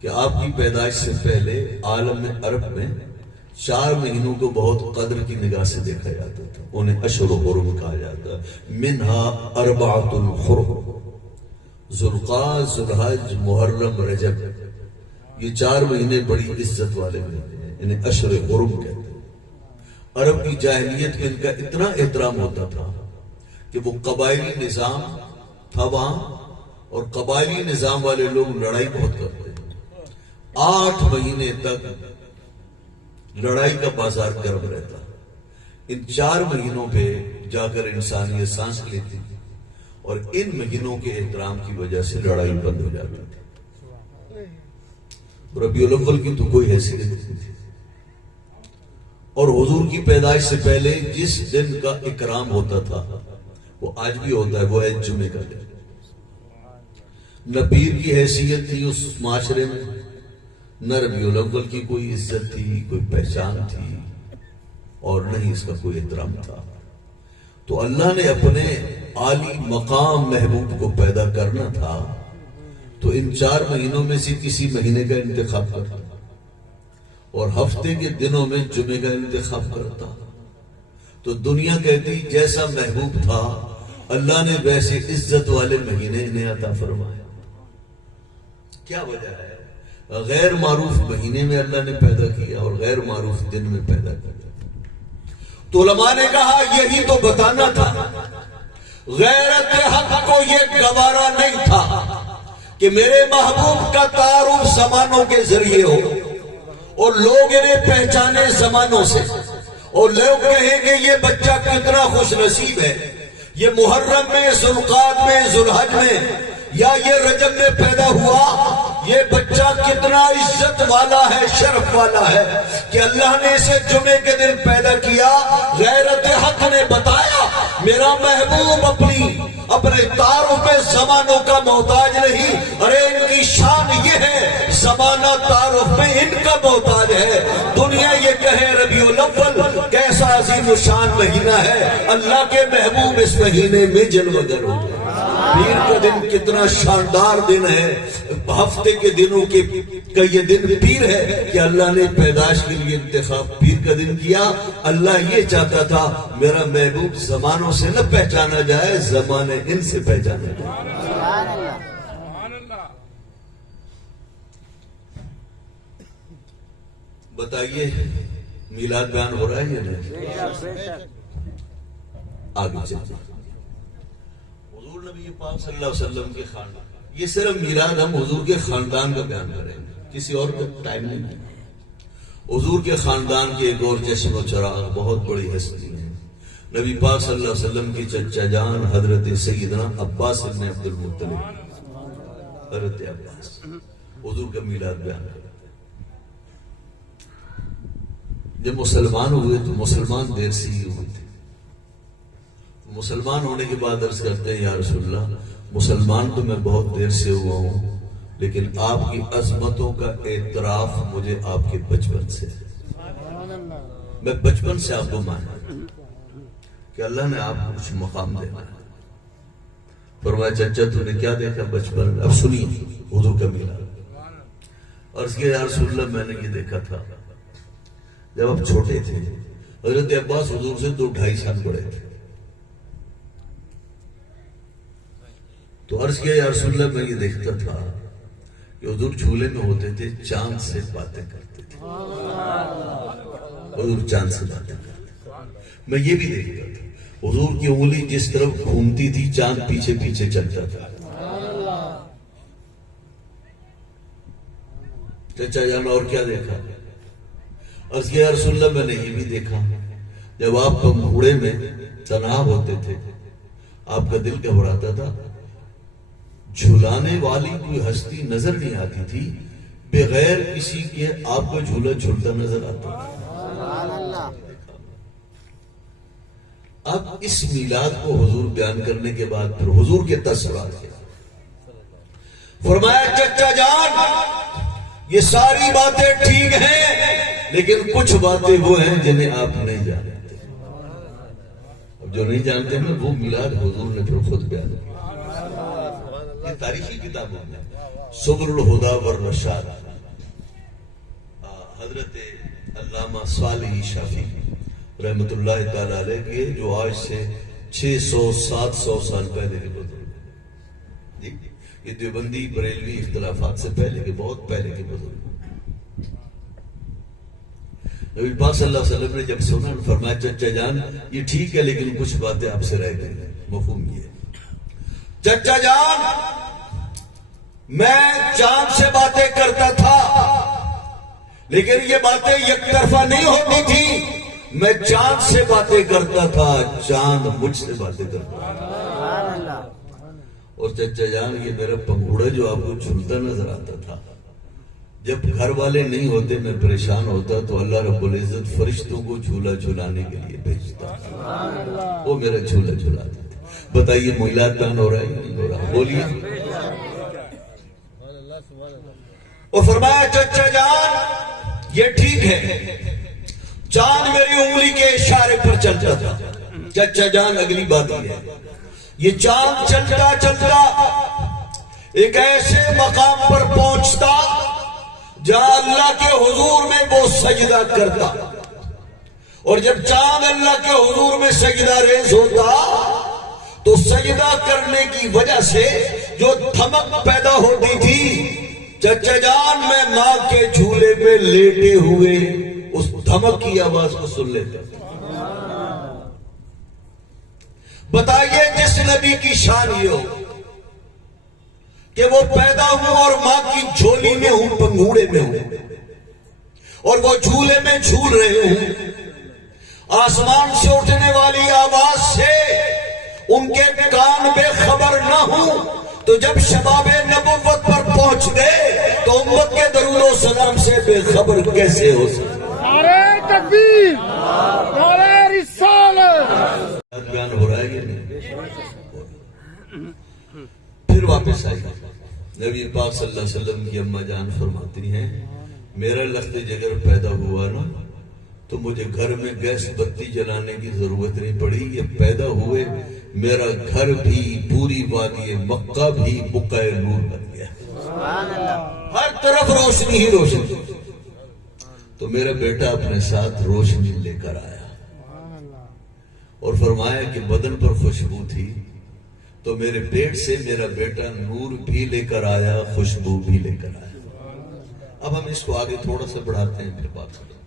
کہ آپ کی پیدائش سے پہلے عالم عرب میں 4 مہینوں کو بہت قدر کی نگاہ سے دیکھا جاتا تھا. انہیں اشہر و حرم کہا جاتا. منہا 4 الحرم، ذوالقعدہ، ذوالحج، محرم، رجب. یہ 4 مہینے بڑی عزت والے مہینے ہیں، انہیں اشہر حرم کہتے ہیں. عرب کی جاہلیت میں ان کا اتنا احترام ہوتا تھا کہ وہ قبائلی نظام تھا وہاں، اور قبائلی نظام والے لوگ لڑائی بہت کرتے ہیں. 8 مہینے تک لڑائی کا بازار گرم رہتا. ان 4 مہینوں پہ جا کر انسانیت سانس لیتی اور ان مہینوں کے احترام کی وجہ سے لڑائی بند ہو جاتی تھی. ربیع الاول کی تو کوئی حیثیت نہیں تھی. اور حضور کی پیدائش سے پہلے جس دن کا اکرام ہوتا تھا وہ آج بھی ہوتا ہے، وہ ہے جمعے کا دن. نہ پیر کی حیثیت تھی اس معاشرے میں، نہ ربیع الاول کی کوئی عزت تھی، کوئی پہچان تھی، اور نہ ہی اس کا کوئی احترام تھا. تو اللہ نے اپنے عالی مقام محبوب کو پیدا کرنا تھا تو ان 4 مہینوں میں سے کسی مہینے کا انتخاب کرتا اور ہفتے کے دنوں میں جمعے کا انتخاب کرتا. تو دنیا کہتی جیسا محبوب تھا اللہ نے ویسے عزت والے مہینے انہیں عطا فرمایا. کیا وجہ ہے؟ غیر معروف مہینے میں اللہ نے پیدا کیا اور غیر معروف دن میں پیدا کیا. تو علماء نے کہا یہی تو بتانا تھا. غیرت حق کو یہ گوارا نہیں تھا کہ میرے محبوب کا تعارف زمانوں کے ذریعے ہو اور لوگ انہیں پہچانے زمانوں سے، اور لوگ کہیں کہ یہ بچہ کتنا خوش نصیب ہے، یہ محرم میں، ذوالقعدہ میں، ذوالحج میں یا یہ رجب میں پیدا ہوا، یہ بچہ کتنا عزت والا ہے، شرف والا ہے کہ اللہ نے اسے جمعے کے دن پیدا کیا. غیرت حق نے بتایا میرا محبوب اپنے تعارف میں زمانوں کا محتاج نہیں. ارے ان کی شان یہ ہے زمانہ تعارف میں ان کا محتاج ہے. دنیا یہ کہے ربیع الاول کیسا عظیم و شان مہینہ ہے، اللہ کے محبوب اس مہینے میں جلوہ گر ہو گئے. پیر کا دن کتنا شاندار دن ہے، ہفتے کے دنوں کا یہ دن پیر ہے کہ اللہ نے پیدائش کے لیے انتخاب پیر کا دن کیا. اللہ یہ چاہتا تھا میرا محبوب زمانوں سے نہ پہچانا جائے، زمانے ان سے پہچانا جائے. بتائیے میلاد بیان ہو رہا ہے یا نہیں؟ آگے چلتے حضور نبی پاک صلی اللہ علیہ وسلم کے خاندان، یہ صرف میلاد ہم حضور کے خاندان کا بیان کریں گے، کسی اور کا ٹائم نہیں. حضور کے خاندان کے ایک اور چشم و چراغ بہت بڑی ہستی ہے، نبی پاک صلی اللہ علیہ وسلم کی چچا جان حضرت سیدنا عباس ابن عبد المطلب، حضرت عباس حضور کا میلاد بیان کرتے ہیں۔ جب مسلمان ہوئے تو مسلمان دیر سے ہی ہوئے تھے۔ مسلمان ہونے کے بعد عرض کرتے ہیں یا رسول اللہ مسلمان تو میں بہت دیر سے ہوا ہوں، لیکن آپ کی عظمتوں کا اعتراف مجھے آپ کے بچپن سے ہے۔ میں بچپن سے آپ کو مانا کہ اللہ نے آپ کو کچھ مقام دینا ہے۔ فرمایا چچا تو نے کیا دیکھا بچپن میں؟ اب سنیے حضور کا میلاد۔ عرض کیا یا رسول اللہ میں نے یہ دیکھا تھا جب آپ چھوٹے تھے، حضرت عباس حضور سے 2-2.5 سال بڑے تھے، تو عرض کیا یا رسول اللہ میں یہ دیکھتا تھا کہ حضور جھولے میں ہوتے تھے، چاند سے باتیں کرتے تھے، حضور چاند سے باتیں کرتے تھے۔ میں یہ بھی دیکھتا تھا حضور کی انگلی جس طرف گھومتی تھی چاند پیچھے پیچھے چلتا تھا۔ چچا جانا اور کیا دیکھا؟ عرض کیا رسول اللہ میں نے یہ بھی دیکھا جب آپ پنگھوڑے میں تنہا ہوتے تھے آپ کا دل گھبراتا تھا، جھلانے والی کوئی ہستی نظر نہیں آتی تھی، بغیر کسی کے آپ کو جھولا جھولتا نظر آتا تھا۔ اب اس میلاد کو حضور بیان کرنے کے بعد پھر حضور کے تاثرات کیا؟ فرمایا چچا جان یہ ساری باتیں ٹھیک ہیں، لیکن کچھ باتیں وہ ہیں جنہیں آپ نہیں جانتے۔ اب جو نہیں جانتے ہیں وہ میلاد حضور نے پھر خود بیان کیا۔ یہ تاریخی کتابوں میں سبل الہدی والرشاد حضرت علامہ صالح شافعی رحمت اللہ تعالی علیہ کے جو آج سے 600-700 سال پہلے کے بزرگ، یہ دیوبندی بریلوی اختلافات سے پہلے کے بہت پہلے کے بزرگ، نبی پاک صلی اللہ علیہ وسلم نے جب سنا فرمایا چچا جان یہ ٹھیک ہے لیکن کچھ باتیں آپ سے رہ گئی۔ مفہوم یہ چچا جان میں چاند سے باتیں کرتا تھا لیکن یہ باتیں یک طرفہ نہیں ہوتی تھی، میں چاند سے باتیں کرتا تھا، چاند مجھ سے باتیں کرتا تھا۔ اور چچا جان یہ میرا پنگھوڑا جو آپ کو جھولتا نظر آتا تھا، جب گھر والے نہیں ہوتے میں پریشان ہوتا تو اللہ رب العزت فرشتوں کو جھولا جھولانے کے لیے بھیجتا، وہ میرا جھولا جھولاتا تھا۔ بتائیے میلاد بیان ہو رہا ہے نہیں ہو رہا؟ بولیے۔ اور فرمایا چچا جان یہ ٹھیک ہے چاند میری انگلی کے اشارے پر چلتا تھا۔ چچا جان اگلی بات یہ ہے یہ چاند چلتا چلتا ایک ایسے مقام پر پہنچتا جہاں اللہ کے حضور میں وہ سجدہ کرتا، اور جب چاند اللہ کے حضور میں سجدہ ریز ہوتا تو سجدہ کرنے کی وجہ سے جو دھمک پیدا ہوتی تھی، چچا جان میں ماں کے جھولے میں لیٹے ہوئے اس دھمک کی آواز کو سن لیتے۔ بتائیے جس نبی کی شان یہ ہو کہ وہ پیدا ہوں اور ماں کی جھولی میں ہوں، پنگھوڑے میں ہوں، اور وہ جھولے میں جھول رہے ہوں، آسمان سے اٹھنے والی آواز سے ان کے کان بے خبر نہ ہوں، تو جب شباب نبوت پر پہنچ گئے تو امت کے درود و سلام سے بے خبر کیسے ہو سکتے؟ نعرہ تکبیر، نعرہ رسالت۔ بیان ہو رہا ہے کہ نہیں؟ پھر واپس آئی نبی پاک صلی اللہ علیہ وسلم کی اماں جان فرماتی ہیں میرا لخت جگر پیدا ہوا نا تو مجھے گھر میں گیس بتی جلانے کی ضرورت نہیں پڑی، یہ پیدا ہوئے میرا گھر بھی پوری وادی مکہ بھی بقعہ نور بن گیا، ہر طرف روشنی ہی روشنی۔ تو میرا بیٹا اپنے ساتھ روشنی لے کر آیا اور فرمایا کہ بدن پر خوشبو تھی تو میرے پیٹ سے میرا بیٹا نور بھی لے کر آیا، خوشبو بھی لے کر آیا۔ اب ہم اس کو آگے تھوڑا سا بڑھاتے ہیں پھر بات کرتے ہیں۔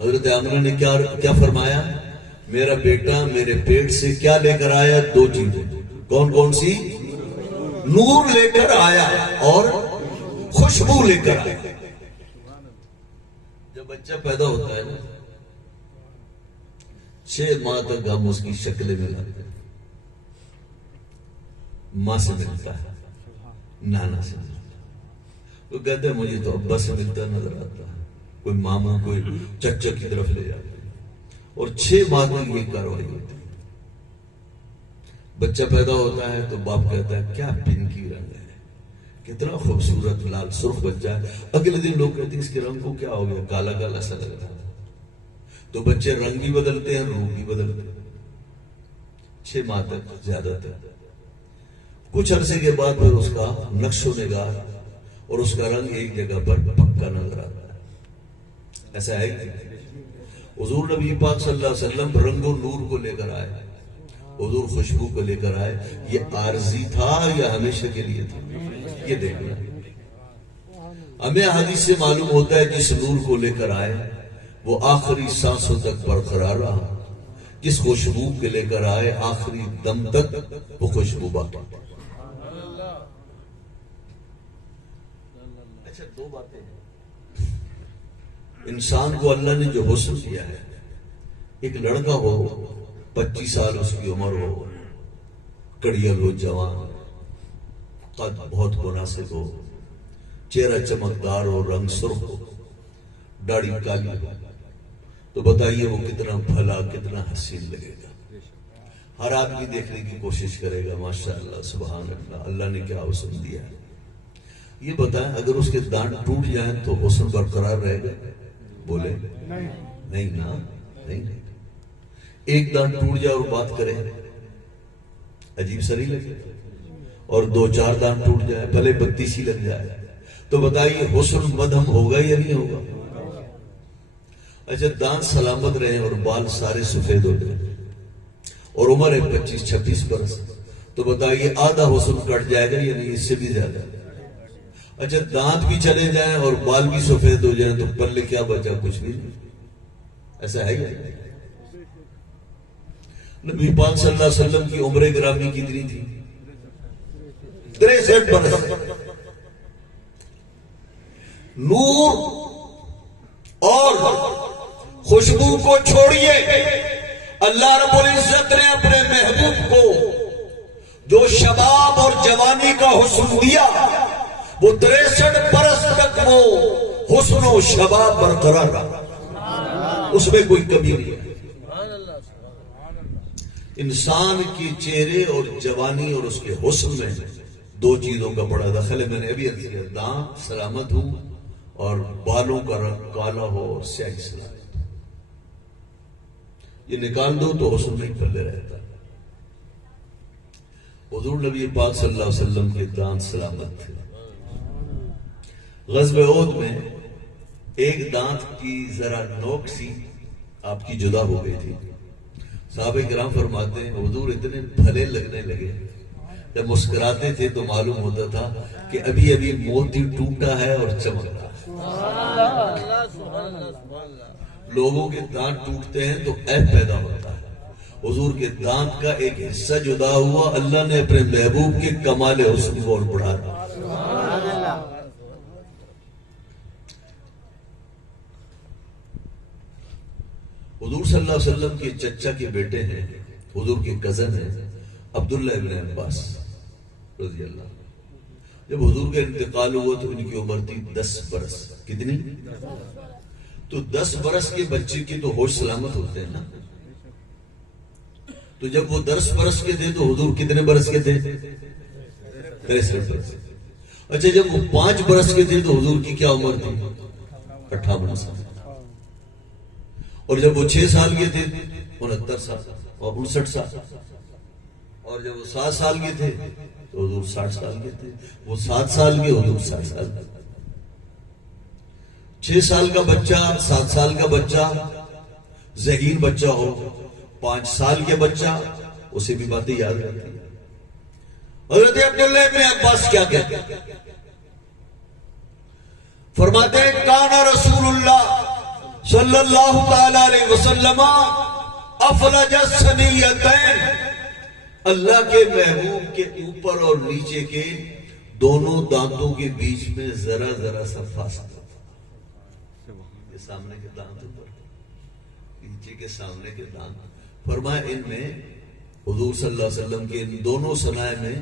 حضرت آمنہ نے کیا فرمایا؟ میرا بیٹا میرے پیٹ سے کیا لے کر آیا؟ 2 چیزیں۔ کون کون سی؟ نور لے کر آیا اور خوشبو لے کر آیا۔ جب بچہ پیدا ہوتا ہے نا 6 ماہ تک ہم اس کی شکلیں ملاتے ہیں. ماں سے ملتا ہے, نانا سے ملتا ہے, وہ کہتے ہیں مجھے تو ابا سے ملتا نظر آتا ہے, کوئی ماما کوئی چچا کی طرف لے جاتے ہیں, اور 6 ماہ تک یہ کاروائی ہوتی ہے. بچہ پیدا ہوتا ہے تو باپ کہتا ہے کیا پنکی رنگ ہے, کتنا خوبصورت لال سرخ بچہ ہے. اگلے دن لوگ کہتے ہیں اس کے رنگ کو کیا ہو گیا, کالا کالا سا لگ رہا ہے. تو بچے رنگ بھی بدلتے ہیں, روح بھی بدلتے ہیں. 6 ماہ تک زیادہ تر. کچھ عرصے کے بعد پھر اس کا نقش و نگار اور اس کا رنگ ایک جگہ پر پکا نظر آتا ہے. ایسا ہے کہ حضور نبی پاک صلی اللہ علیہ وسلم رنگ و نور کو لے کر آئے, حضور خوشبو کو لے کر آئے. یہ عارضی تھا یا ہمیشہ کے لیے تھا, یہ دیکھنا. ہمیں حدیث سے معلوم ہوتا ہے جس نور کو لے کر آئے وہ آخری سانسوں تک برقرار رہا. جس خوشبو کے لے کر آئے آخری دم تک وہ خوشبو باقی. اچھا, 2 باتیں ہیں. انسان کو اللہ نے جو حسن دیا ہے, ایک لڑکا ہو 25 سال اس کی عمر ہو, کڑیل ہو, جوان, قد بہت مناسب ہو, چہرہ چمکدار ہو, رنگ سرخ ہو, داڑھی کالی ہو, تو بتائیے وہ کتنا بھلا کتنا حسین لگے گا. ہر آدمی دیکھنے کی کوشش کرے گا ماشاءاللہ سبحان اللہ, اللہ نے کیا حسن دیا ہے. یہ بتائیں اگر اس کے دانت ٹوٹ جائیں تو حسن برقرار رہے گا؟ بولے نہیں نا, نہیں. ایک دانت ٹوٹ جائے اور بات کرے عجیب سا نہیں لگے, اور 2-4 دانت ٹوٹ جائے بھلے 32 ہی لگ جائے, تو بتائیے حسن مدھم ہوگا یا نہیں ہوگا؟ اچھا, دانت سلامت رہے اور بال سارے سفید ہو جائیں اور عمر ہے 25-26 برس, تو بتائیے آدھا حسن کٹ جائے گا یا نہیں, اس سے بھی زیادہ. اچھا, دانت بھی چلے جائیں اور بال بھی سفید ہو جائیں تو پلے کیا بچا, کچھ بھی نہیں. ایسا ہے کیا؟ نبی پاک صلی اللہ علیہ وسلم کی عمر گرامی کتنی تھی؟ 63 برس. نور اور خوشبو کو چھوڑیے, اللہ رب العزت نے اپنے محبوب کو جو شباب اور جوانی کا حسن دیا, وہ 63 برس تک وہ حسن و شباب برقرار رہا, اس میں کوئی کمی نہیں ہے. انسان کے چہرے اور جوانی اور اس کے حسن میں 2 چیزوں کا بڑا دخل ہے. میں نے ابھی عرض کیا, دانت سلامت ہو اور بالوں کا رنگ کالا ہو اور سیاہی سلامت ہو. یہ نکال دو تو حسن نہیں پلے رہتا. حضور نبی پاک صلی اللہ علیہ وسلم کے دانت سلامت تھے. غزوہ احد میں ایک دانت کی ذرا نوک سی آپ کی جدا ہو گئی تھی. صحابہ کرام فرماتے ہیں حضور اتنے بھلے لگنے لگے, جب مسکراتے تھے تو معلوم ہوتا تھا کہ ابھی ابھی موتی ٹوٹا ہے اور چمک رہا ہے. لوگوں کے دانت ٹوٹتے ہیں تو عیب پیدا ہوتا ہے. حضور کے دانت کا ایک حصہ جدا ہوا, اللہ نے اپنے محبوب کے کمال حسن کو اور بڑھا دیا. حضور صلی اللہ علیہ وسلم کے چچا کے بیٹے ہیں, حضور کے کزن ہیں عبداللہ ابن عباس رضی اللہ. جب حضور کا انتقال ہوا تو ان کی عمر تھی 10 برس. کتنی؟ تو 10 برس کے بچے کی تو ہوش سلامت ہوتے ہیں نا. تو جب وہ 10 برس کے تھے تو حضور کتنے برس کے تھے؟ 63 برس. اچھا, جب وہ 5 برس کے تھے تو حضور کی کیا عمر تھی؟ 58 سال. اور جب وہ 6 سال کے تھے 69 سال اور 59 سال. اور جب وہ 7 سال کے تھے تو حضور 60 سال کے تھے. وہ 7 سال کے, حضور 60 سال کے. 6 سال کا بچہ, 7 سال کا بچہ, ذہین بچہ ہو, 5 سال کے بچہ, اسے بھی باتیں یاد رہتی ہیں. حضرت عبداللہ ابن عباس کیا کہتے ہیں؟ فرماتے ہیں کانا رسول اللہ صلی اللہ تعالی علیہ وسلم افلج الثنیتین, اللہ کے محبوب کے اوپر اور نیچے کے دونوں دانتوں کے بیچ میں ذرا ذرا سا فاصلہ تھا. یہ سامنے کے دانت اوپر, نیچے کے سامنے کے دانت, فرمایا ان میں حضور صلی اللہ علیہ وسلم کے ان دونوں سنائے میں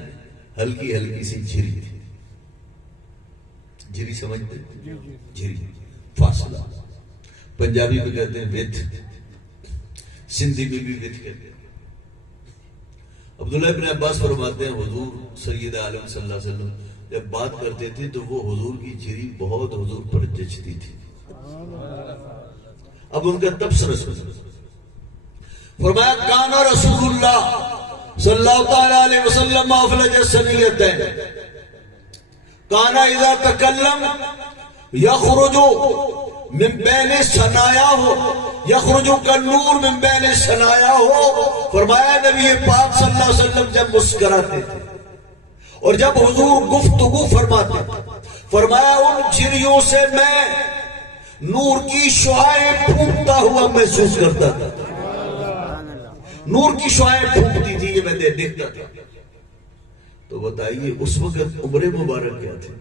ہلکی ہلکی سی جھری تھی. جھری سمجھتے؟ جھری فاصلہ. پنجابی میں کہتے ہیں وتھ, سندھی میں بھی وتھ کہتے ہیں. عبداللہ ابن عباس فرماتے ہیں حضور سید عالم صلی اللہ علیہ وسلم جب بات کرتے تھے تو وہ حضور کی جھری بہت حضور پر جچتی تھی. اب ان کا تبصرہ سنو. فرمایا کانا رسول اللہ صلی اللہ تعالی علیہ وسلم افلج السنیتین کانا اذا تکلم یخرج من بین ثنایاہ یخرج کالنور من بین ثنایاہ. فرمایا نبی پاک صلی اللہ علیہ وسلم جب مسکراتے تھے اور جب حضور گفتگو فرماتے فرمایا ان جھریوں سے میں نور کی شعاعیں پھونکتا ہوا محسوس کرتا تھا. نور کی شعاعیں پھونکتی تھی, یہ میں دیکھتا تھا. تو بتائیے اس وقت عمر مبارک کیا تھی؟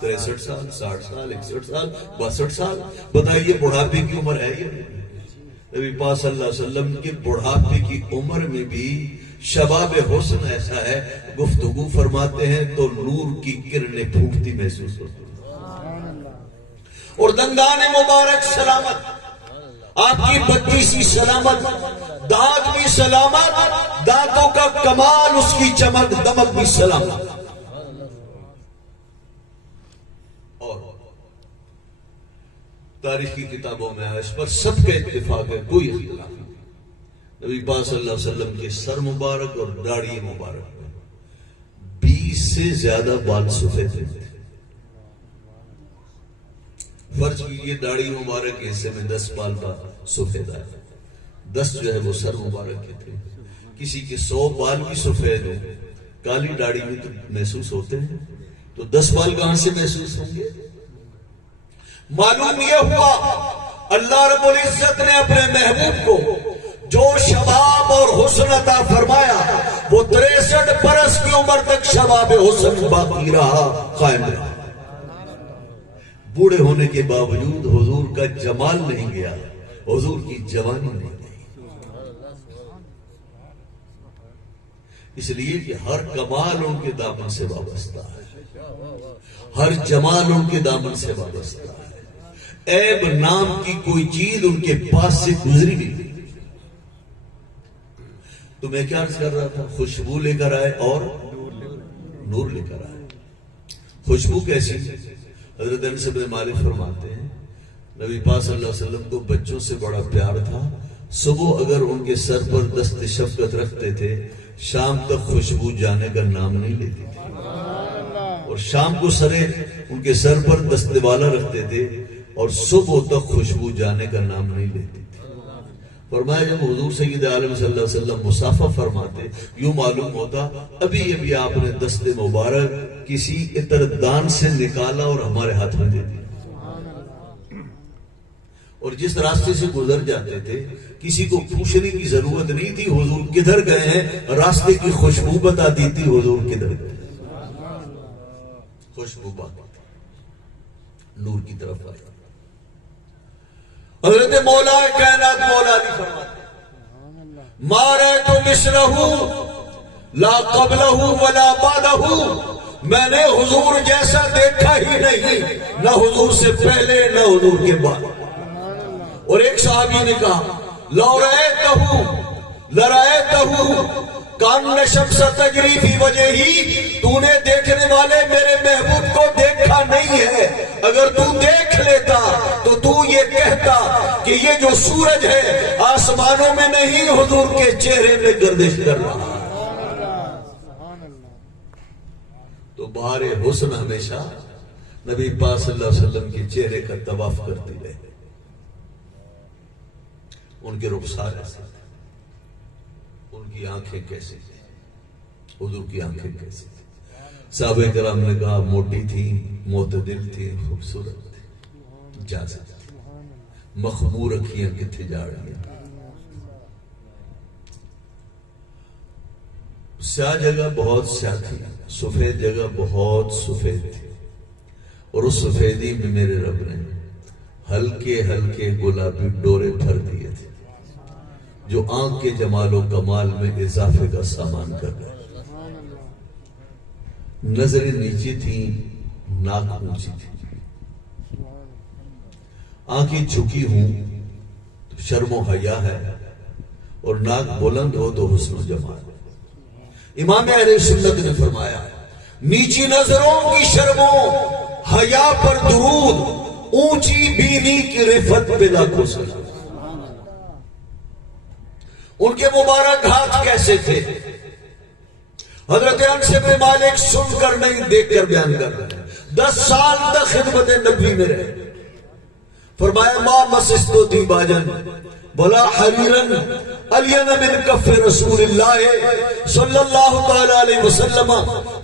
63 سال, 60 سال, 61 سال, 62 سال. بتائیے بڑھاپے کی عمر ہے یہ؟ نبی پاک صلی اللہ علیہ وسلم کے بڑھاپے کی عمر میں بھی شباب حسن ایسا ہے, گفتگو فرماتے ہیں تو نور کی کرنیں پھونکتی محسوس ہوتی ہیں. اور دندان مبارک سلامت, آپ کی 32 سلامت, دانت بھی سلامت, دانتوں کا کمال, اس کی چمک دمک بھی سلامت. اور تاریخ کی کتابوں میں اس پر سب کا اتفاق ہے, کوئی اختلاف نہیں. نبی پاک صلی اللہ علیہ وسلم کے سر مبارک اور داڑھی مبارک میں 20 سے زیادہ بال سفید تھے. فرض کیجیے داڑھی مبارک کے حصے میں 10 بال کا سفید آئے, 10 جو ہے وہ سر مبارک کے تھے. کسی کے 100 بال بھی سفید ہو, کالی داڑھی میں تو محسوس ہوتے ہیں, تو 10 بال کہاں سے محسوس ہوں گے؟ معلوم یہ ہوا اللہ رب العزت نے اپنے محبوب کو جو شباب اور حسن عطا فرمایا وہ 63 برس کی عمر تک شباب حسن باقی رہا, قائم رہا. بوڑھے ہونے کے باوجود حضور کا جمال نہیں گیا, حضور کی جوانی نہیں گئی. اس لیے کہ ہر کمال ان کے دامن سے وابستہ ہے, ہر جمال ان کے دامن سے وابستہ ہے. عیب نام کی کوئی چیز ان کے پاس سے گزری نہیں. تو میں کیا عرض کر رہا تھا, خوشبو لے کر آئے اور نور لے کر آئے. خوشبو کیسی؟ حضرت انس بن مالک فرماتے ہیں نبی پاک صلی اللہ علیہ وسلم کو بچوں سے بڑا پیار تھا. صبح اگر ان کے سر پر دست شفقت رکھتے تھے, شام تک خوشبو جانے کا نام نہیں لیتی تھی. اور شام کو سرے ان کے سر پر دست والا رکھتے تھے اور صبح تک خوشبو جانے کا نام نہیں لیتی تھی. فرمایا جب حضور سید عالم صلی اللہ علیہ وسلم مسافہ فرماتے, یوں معلوم ہوتا ابھی ابھی آپ نے دست مبارک کسی عطردان سے نکالا اور ہمارے ہاتھ میں دے دیا. اور جس راستے سے گزر جاتے تھے کسی کو پوچھنے کی ضرورت نہیں تھی حضور کدھر گئے ہیں, راستے کی خوشبو بتا دی تھی حضور کدھر گئے. خوشبو بات نور کی طرف آئی. حضرت مولا کائنات مولا علی فرماتے ما رأیت مثلہ لا قبلہ ولا بعدہ, میں نے حضور جیسا دیکھا ہی نہیں, نہ حضور سے پہلے نہ حضور کے بعد. اور ایک صحابی نے کہا لو رأیتہ لرأیتہ کان شمس تجری فی وجہی, تو نے دیکھنے والے میرے محبوب کو دیکھا نہیں ہے, اگر تو دیکھ لیتا تو تو یہ کہتا کہ یہ جو سورج ہے آسمانوں میں نہیں حضور کے چہرے میں گردش کر رہا. تو بہار حسن ہمیشہ نبی پاک صلی اللہ علیہ وسلم کے چہرے کا طواف کرتی رہے. ان کے رخسار ایسے تھے, ان کی آنکھیں کیسی تھی, حضور کی آنکھیں کیسی تھی. صحابہ کرام نے کہا موٹی تھی, معتدل تھی, خوبصورت تھی, جازت تھی, مخمور اکھیاں کتھے جا رہی ہیں. سیاہ جگہ بہت سیاہ تھی, سفید جگہ بہت سفید تھی, اور اس سفیدی میں میرے رب نے ہلکے ہلکے گلابی ڈورے بھر دیے تھے. جو آنکھ کے جمال و کمال میں اضافے کا سامان کر رہے. نظریں نیچے تھیں، ناک اونچی تھی. آنکھیں جھکی ہوں تو شرم و حیا ہے، اور ناک بلند ہو تو حسن و جمال. امام اہل سنت نے فرمایا نیچی نظروں کی شرم و حیا پر درود، اونچی بینی کی رفت پہ لاکھوں سلام. ان کے مبارک ہاتھ کیسے تھے؟ حضرت انس بن مالک سن کر نہیں دیکھ کر بیان کر رہے ہیں. 10 سال تک خدمت نبی میں رہے. فرمایا ما مسستو دیباجن ولا حریرن الین من کف رسول اللہ صلی اللہ تعالی علیہ وسلم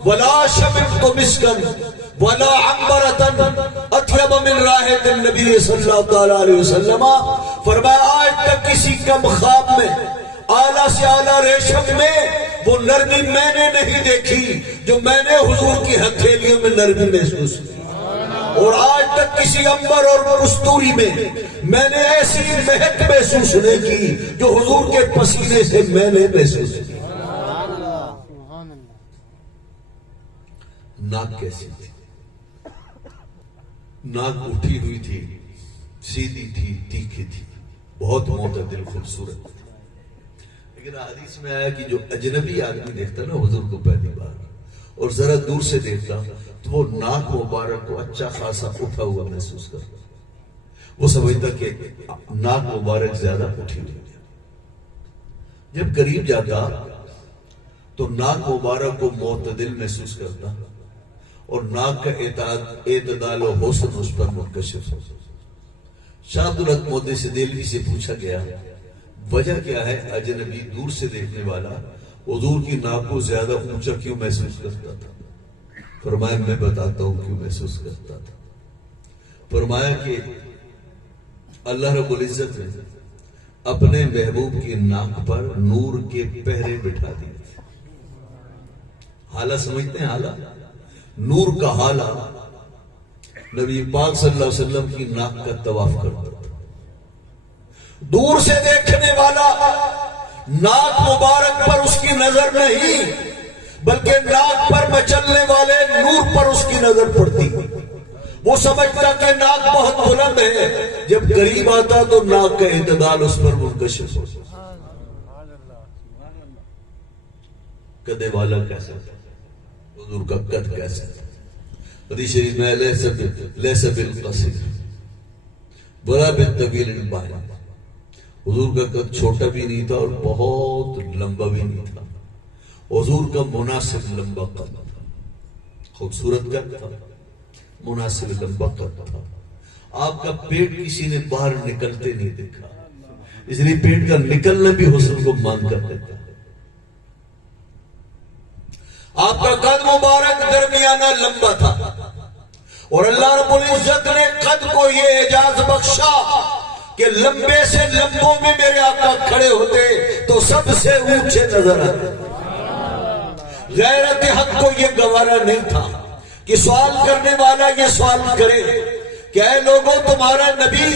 ولا شممت مسکن ولا عنبرتن اطیب من رائحۃ النبی صلی اللہ تعالی علیہ وسلم. فرمایا آج تک کسی کم خواب میں اعلیٰ سے اعلیٰ ریشم میں وہ نرمی میں نے نہیں دیکھی جو میں نے حضور کی ہتھیلیوں میں نرمی محسوس کی. اور آج تک کسی عنبر اور کستوری میں نے ایسی مہک محسوس نہیں کی جو حضور کے پسینے سے میں نے محسوس کی. ناک کیسی تھی؟ ناک اٹھی ہوئی تھی، سیدھی تھی، تیکھی تھی، بہت معتدل خوبصورت تھی. لیکن حدیث میں آیا کہ جو اجنبی آدمی دیکھتا نا حضور کو پہلی بار اور ذرا دور سے دیکھتا تو وہ ناک مبارک کو اچھا خاصا اٹھا ہوا محسوس کرتا. وہ سمجھتا کہ ناک مبارک زیادہ اٹھی ہوئی. جب قریب جاتا تو ناک مبارک کو معتدل محسوس کرتا اور ناک کا اعتدال و حسن اس پر منکشف ہوتا. شاہ عبدالحق مودی سے دہلوی سے پوچھا گیا وجہ کیا ہے اجنبی دور سے دیکھنے والا حضور کی ناک کو زیادہ اونچا کیوں محسوس کرتا تھا؟ فرمایا میں بتاتا ہوں کیوں محسوس کرتا تھا. فرمایا کہ اللہ رب العزت نے اپنے محبوب کی ناک پر نور کے پہرے بٹھا دیے. حالہ سمجھتے ہیں؟ حالہ نور کا حالہ نبی پاک صلی اللہ علیہ وسلم کی ناک کا طواف کرتا تھا. دور سے دیکھنے والا ناک مبارک پر اس کی نظر نہیں بلکہ ناک پر مچلنے والے نور پر اس کی نظر پڑتی. وہ سمجھتا کہ ناک بہت بلند ہے، جب قریب آتا تو ناک کا اعتدال اس پر منکشف ہوتا. قدے والا کیسا تھا؟ حضور کا قد کیسا تھا؟ حدیث شریف میں لیس بالقصیر ولا بالطویل الباہی. حضور کا قد چھوٹا بھی نہیں تھا اور بہت لمبا بھی نہیں تھا. حضور کا مناسب لمبا قد تھا. خوبصورت قد تھا، مناسب لمبا قد تھا. آپ کا پیٹ کسی نے باہر نکلتے نہیں دیکھا، اس لیے پیٹ کا نکلنا بھی حسن کو مان کر دیتا ہے. آپ کا قد مبارک درمیانہ لمبا تھا اور اللہ رب العزت نے قد کو یہ اعزاز بخشا کہ لمبے سے لمبوں میں میرے آقا کھڑے ہوتے تو سب سے اونچے نظر آتے. غیرت حق کو یہ گوارا نہیں تھا کہ سوال کرنے والا یہ سوال کرے کہ اے لوگوں تمہارا نبی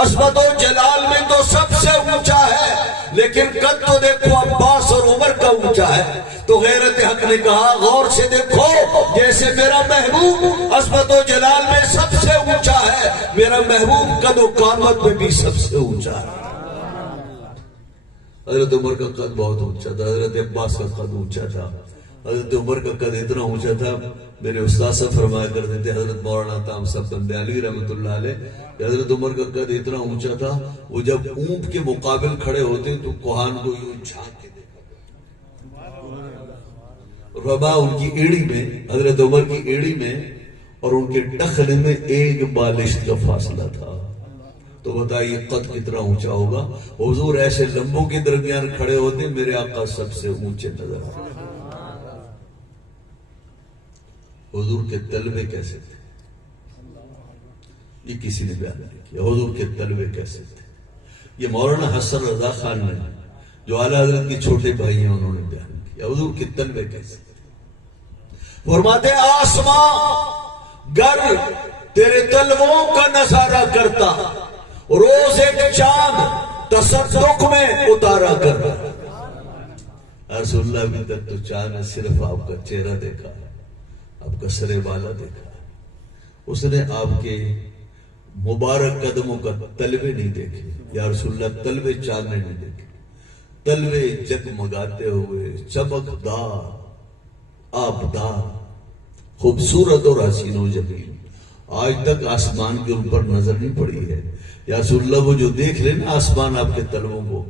عظمت و جلال میں تو سب سے اونچا ہے لیکن قد تو دیکھو عباس اور عمر کا اونچا ہے. تو غیرت حق نے کہا غور سے دیکھو جیسے میرا محبوب عظمت و جلال میں سب سے اونچا ہے، میرا محبوب قد و قامت میں بھی سب سے اونچا ہے. حضرت عمر کا قد بہت اونچا تھا، حضرت عباس کا قد اونچا تھا. حضرت عمر کا قد اتنا اونچا تھا میرے استاد سے فرمایا کرتے تھے حضرت مولانا تام صاحب بندیالوی رحمۃ اللہ علیہ کہ حضرت عمر کا قد اتنا اونچا تھا وہ جب اونٹ کے مقابل کھڑے ہوتے تو کوہان کو یوں جھانک کے ربا ان کی ایڑی میں، حضرت عمر کی ایڑی میں اور ان کے ٹخنے میں ایک بالش کا فاصلہ تھا. تو بتائیے قد کتنا اونچا ہوگا. حضور ایسے لمبوں کے درمیان کھڑے ہوتے میرے آقا سب سے اونچے نظر آتے. حضور کے طلبے کیسے تھے یہ کسی نے بیان نہیں کیا. حضور کے طلبے کیسے تھے یہ مولانا حسن رضا خان نے جو اعلیٰ حضرت کے چھوٹے بھائی ہیں انہوں نے بیان کیا. حضور کے طلبے کیسے تھے؟ فرماتے آسمان گر تیرے طلبوں کا نظارہ کرتا، روز ایک چاند تصدق میں اتارا کرتا. رسول اللہ ابھی تک تو چاہ نے صرف آپ کا چہرہ دیکھا, آپ کا سر بالا دیکھا, اس نے آپ کے مبارک قدموں کا تلوے نہیں دیکھے. یا رسول اللہ تلوے چاندنے نہیں دیکھے, تلوے جگمگاتے ہوئے چمکدار آبدار خوبصورت اور حسین و جمیل آج تک آسمان کے اوپر نظر نہیں پڑی ہے. یا رسول اللہ وہ جو دیکھ لے نا آسمان آپ کے تلووں کو,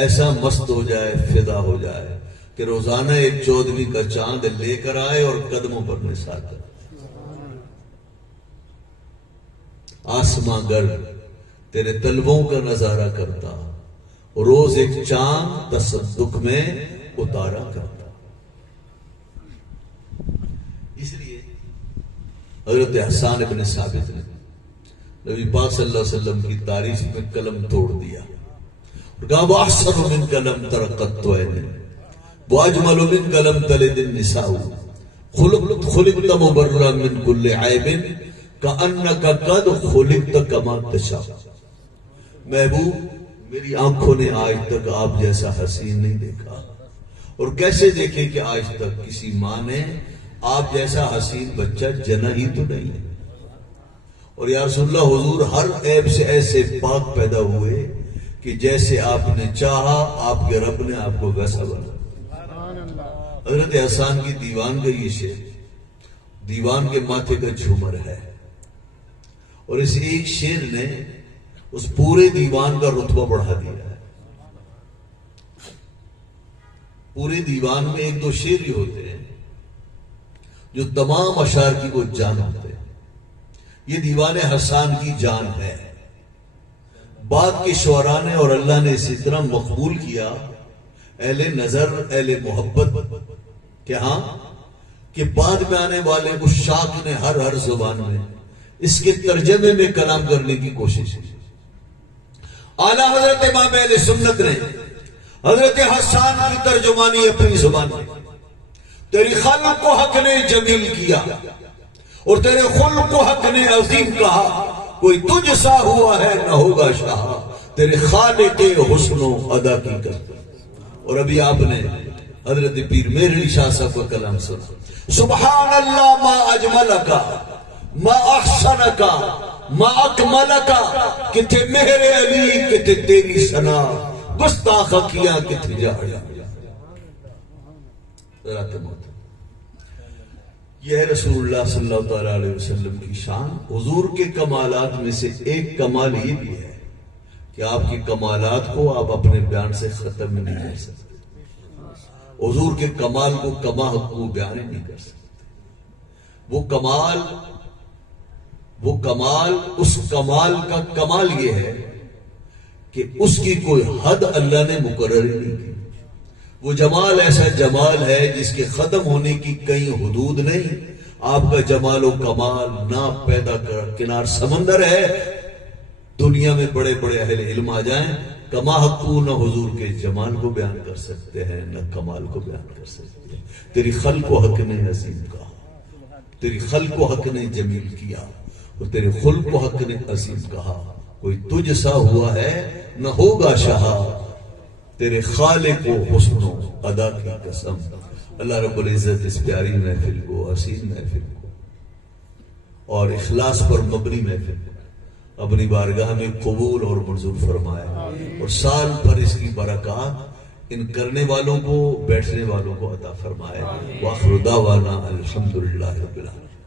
ایسا مست ہو جائے, فدا ہو جائے کہ روزانہ ایک 14ویں کا چاند لے کر آئے اور قدموں پر نثار کرے. آسمان گرد تیرے تلووں کا نظارہ کرتا, روز ایک چاند تصدق میں اتارا کرتا. اس لیے حضرت حسان ابن ثابت نے نبی پاک صلی اللہ علیہ وسلم کی تعریف میں قلم توڑ دیا اور کہا وَأَحْسَنُ مِنْكَ لَمْ تَرَ قَطُّ عَيْنٍ وَأَجْمَلُ مِنْكَ لَمْ تَلِدِ النِّسَاءُ خُلِقْتَ مُبَرَّأً مِنْ كُلِّ عَيْبٍ كَأَنَّكَ قَدْ خُلِقْتَ كَمَا تَشَاءُ. محبوب میری آنکھوں نے آج تک آپ جیسا حسین نہیں دیکھا, اور کیسے دیکھے کہ آج تک کسی ماں نے آپ جیسا حسین بچہ جنا ہی تو نہیں ہے. اور یا رسول اللہ حضور ہر عیب سے ایسے پاک پیدا ہوئے کہ جیسے آپ نے چاہا آپ کے رب نے آپ کو ویسا بنا. حضرت حسان کی دیوان کا یہ شعر دیوان کے ماتھے کا جھومر ہے, اور اس ایک شعر نے اس پورے دیوان کا رتبہ بڑھا دیا ہے. پورے دیوان میں 1-2 شعر ہی ہوتے ہیں جو تمام اشعار کی وہ جان ہوتے ہیں. یہ دیوان حسان کی جان ہے. بعد کے شعراء نے اور اللہ نے اسی طرح مقبول کیا, اہل نظر اہل محبت کہ ہاں کہ بعد میں آنے والے عشاق نے ہر زبان میں اس کے ترجمے میں کلام کرنے کی کوشش کی. اعلیٰ حضرت امام اہل سنت نے حضرت حسان کی ترجمانی اپنی زبان میں تیری خلق کو حق نے جمیل کیا اور تیرے خلق کو حق نے عظیم کہا, کوئی تجھ سا ہوا ہے نہ ہوگا شاہ, تیرے خالق حسن و ادا کی کرتا. اور ابھی آپ نے حضرت پیر مہر علی شاہ صاحب کا کلام سنا, سبحان اللہ ما اجملکا ما احسنکا ما اکملکا, کتھے مہر علی کتھے تیری ثنا, گستاخ کیا کتھے جاڑیا. یہ ہے رسول اللہ صلی اللہ تعالیٰ علیہ وسلم کی شان. حضور کے کمالات میں سے ایک کمال یہ بھی ہے کہ آپ کی کمالات کو آپ اپنے بیان سے ختم نہیں کر سکتے. حضور کے کمال کو کما حق کو بیان نہیں کر سکتے. وہ کمال اس کمال کا کمال یہ ہے کہ اس کی کوئی حد اللہ نے مقرر نہیں کی. وہ جمال ایسا جمال ہے جس کے ختم ہونے کی کئی حدود نہیں. آپ کا جمال و کمال نہ پیدا کر کنار سمندر ہے. دنیا میں بڑے بڑے اہل علم آ جائیں, کما حقو نہ حضور کے جمال کو بیان کر سکتے ہیں نہ کمال کو بیان کر سکتے ہیں. تیری خلق و حق نے عظیم کہا, تیری خلق و حق نے جمیل کیا, اور تیرے خلق و حق نے عظیم کہا, کوئی تجھ سا ہوا ہے نہ ہوگا شاہ, تیرے خالق و حسن و ادا کی قسم. اللہ رب العزت اس پیاری محفل کو, حسین محفل کو اور اخلاص پر مبنی محفل کو اپنی بارگاہ میں قبول اور منظور فرمائے, اور سال بھر اس کی برکات ان کرنے والوں کو بیٹھنے والوں کو عطا فرمائے. وآخر دعوانا الحمدللہ رب العالمین.